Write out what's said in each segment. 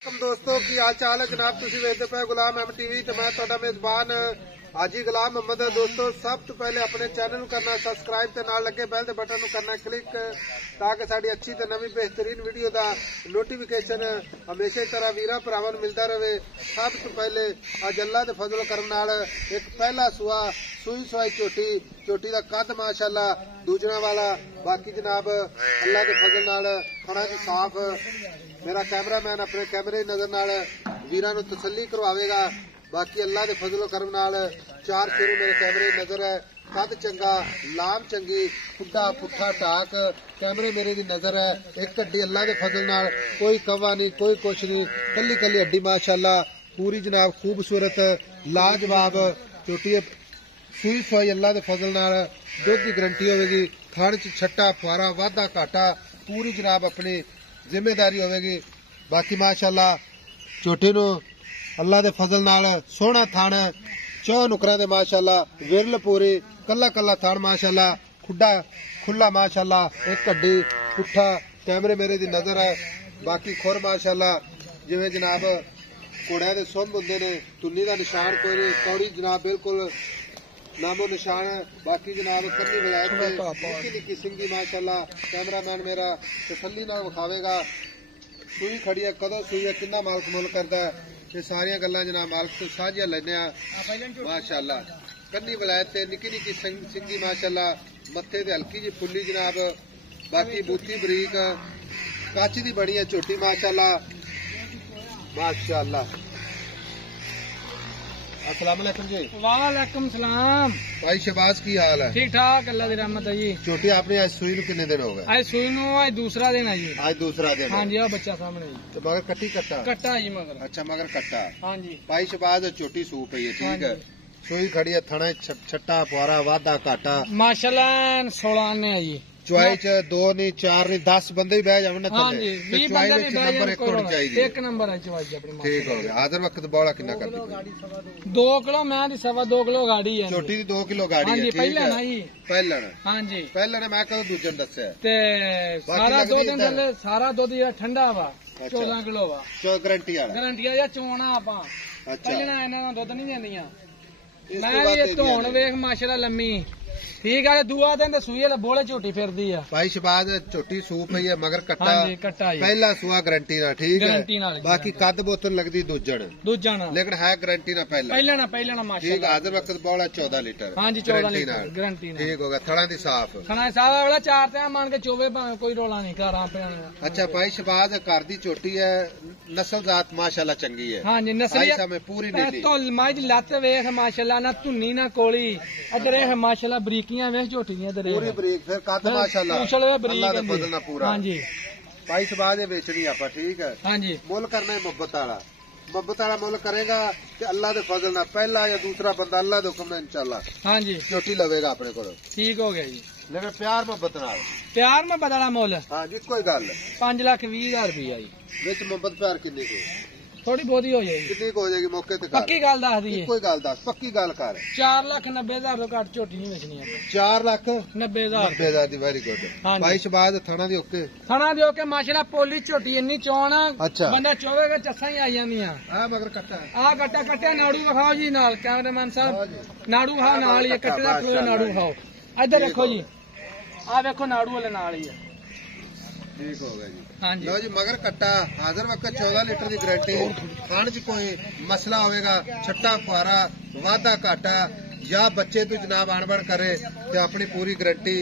दोस्तों की हाल चाल है जनाब तुम वेखते पे गुलाम अहमद टीवी तो मैं तुहाडा मेजबान हाजी गुलाम मोहम्मद है। दोस्तों सब तो पहले अपने चैनल करना सब्सक्राइब ते नाल लगे बैल दे बटन करना क्लिक ताकि साड़ी अच्छी ते नवी बेहतरीन वीडियो का नोटिफिकेशन हमेशा तरह वीरा भरावां नूं मिलता रहे। सब तो पहले अज अल्लाह दे फजल करम नाल एक पहला सुआ सूई सुई झोटी का कद माशाअल्लाह दूजना वाला बाकी जनाब अल्लाह के फजल नाल थोड़ा जी साफ मेरा कैमरामैन अपने कैमरे नजर नाल वीरां नूं तसल्ली करवावेगा। बाकी अल्लाह के फजल करम नाल चार शेरू मेरे कैमरे नजर है कद चंगा लाम चंगी खुड्डा पुट्ठा टाक कैमरे मेरे की नजर है। एक हड्डी अल्लाह के फजल नाल कोई कवा नहीं कोई कुछ नहीं कली कली हड्डी माशाअल्लाह पूरी जनाब खूबसूरत लाजवाब झोटी सूई सुई अल्लाह के फजल नाल दुध की गारंटी होगी। थण च छट्टा फुआरा वाधा घाटा पूरी जनाब अपनी जिम्मेदारी होगी। बाकी माशाअल्लाह झोटी नूं अल्लाह के फजल नाल सोहना थण चौ नुकरां दे माशाअल्लाह विरल पूरी कला कला थण माशाअल्लाह खुड्डा खुला माशाअल्लाह एक हड्डी पुट्ठा कैमरे मेरे दी नजर है। बाकी खुर माशाअल्लाह जिवें जनाब घोड़ियां दे सुंभ हुंदे ने तुन्नी दा निशान कोई नहीं कौड़ी जनाब बिल्कुल नामो निशान है। बाकी जनाब कन्नी विलायत निक्की निक्की सिंगी माशाअल्लाह कैमरामैन मेरा तसल्ली नाल विखावेगा। सूई खड़ी है कदों सूई है कितना मालक मुल करदा है ये सारियां गल्लां जनाब मालक तो साझियां लैने माशाअल्लाह। कन्नी विलायत निक्की निक्की सिंगी माशाअल्लाह मत्थे ते हल्की जी फुल्ली जनाब बाकी बूथी बरीक कच दी बड़ी है झोटी माशाअल्लाह माशाअल्लाह। अस्सलाम वालेकुम जी। वालेकुम सलाम भाई शहबाज की हाल है? ठीक ठाक अल्लाह दी रहमत है जी। छोटी आपने आज सूई नूं कितने दिन हो गए? आज सूई नूं आज दूसरा दिन है जी। आज दूसरा दिन? हाँ जी आ बच्चा सामने जी। तो मगर कट्टी कट्टा? कट्टा जी मगर। अच्छा मगर कट्टा। हाँ जी भाई शहबाज छोटी सू पई है ठीक है सूई खड़ी है थने छट्टा फुआरा वाधा घाटा माशाअल्लाह 16 आने है जी। चुआई च 2 नहीं 4 नहीं 10 बंदे भी बह जावन ना हाँ जी 20 बंदे भी बह नंबर 1 होनी चाहिए। एक नंबर है चुआई अपनी ठीक हो गया। हाजिर वक्त बौला कितना कर दी? 2 किलो मैं दी 2.5 किलो गाड़ी है छोटी दी 2 किलो गाड़ी है। पहले ना जी पहले हाँ जी पहले मैं कदों दूजन दस्या ते सारा 2 दिन थले सारा दुध जेड़ा ठंडा वा 14 किलो वा गारंटी वाला गारंटी या चोणा आपा अच्छा पहले ना दुध नहीं देंदियां मैं भी धोन वेख माशाअल्लाह लम्मी ठीक है दूआ दिन सूई बोले झोटी फिरदी है। भाई शहबाज झोटी सू पई है मगर कट्टा कट्टा पहला सुआ गारंटी ना ठीक गारंटी है। नाल बाकी कद बोतल लगदी दूजन ना लेकिन है गारंटी ना पहला ना माशाअल्लाह ठीक। हाजिर वक्त बौला 14 लीटर हाँ जी 14 लीटर गारंटी ठीक होगा। थड़ा दी साफ खाना साफ वाला 4 ते मान के चोवे कोई रोला नहीं घर आप। अच्छा भाई शहबाज घर दी झोटी है नस्ल जात माशाअल्लाह चंगी है। हाँ जी नस्ल में पूरी नीली तो माई दी लत वेख माशाअल्लाह ना धुन्नी ना कोली अदर है माशाअल्लाह बरीकियां वेख झोटी दी पूरी बरीक फिर कद माशाअल्लाह अल्लाह दे फजल नाल पूरा। हाँ जी भाई शहबाज बेचनी आपा ठीक है। हाँ जी मुल करना है मोहब्बत वाला मुल करेगा कि अल्लाह दे फजल नाल पहला या दूसरा बंदा अल्लाह दे हुक्म नाल इंशाअल्लाह हाँ जी झोटी लवेगा अपने को ठीक हो गया जी। लेकिन प्यार मोहब्बत नाल प्यार में बदला मोल हाँ जी कोई गल 5,20,000 रुपया जी विच मोहब्बत प्यार किन्नी को थोड़ी बहुत ही हो जाएगी कितनी हो जाएगी मौके ते पक्की गल दस दी कोई गल दस पक्की गल कर 4,90,000 तो घट झोटी नहीं बेचनी है 4,90,000 दी वेरी गुड। भाई शहबाज थाना दी ओके थाना दी ओके माशाल्लाह पोली झोटी इन्नी चौन अच्छा बंदा चोवेगा चस्सा ही आई जांदियां आ मगर कट्टा आ कट्टा कट्टे नाड़ू विखाओ जी नाल कैमरामैन साहब नाड़ू विखाओ नाल ही कट्टे दा खलो नाड़ू विखाओ इधर देखो जी आ देखो नाड़ू वाले नाल ही है ठीक हो गया जी। हाँ जी लो जी मगर कट्टा हाजिर वक्त 14 लीटर की गारंटी खान च कोई मसला होगा छट्टा फुआरा वाधा घाटा या बच्चे तो जनाब अनबन करे तो अपनी पूरी गारंटी।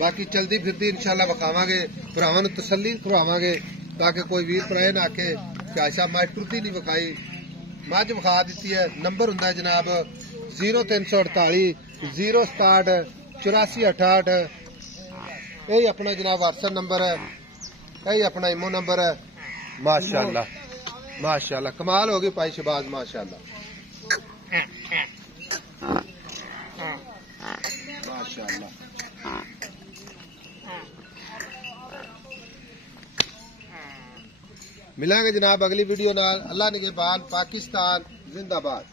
बाकी चलती फिरती इंशाल्लाह विखावांगे भरावां नूं तसल्ली करवावांगे ताकि कोई वीर भरा ना आखे कि अच्छा मास्टरती नहीं विखाई मझ विखा दी है। नंबर हुंदा है जनाब 0348 067 8468 यही अपना जनाब व्हाट्सएप नंबर है यही अपना इमो नंबर है। माशाअल्लाह माशाअल्लाह कमाल होगी भाई शहबाज माशाअल्लाह माशाअल्लाह। मिलांगे जनाब अगली वीडियो नाल। अल्लाह निगहबान पाकिस्तान जिंदाबाद।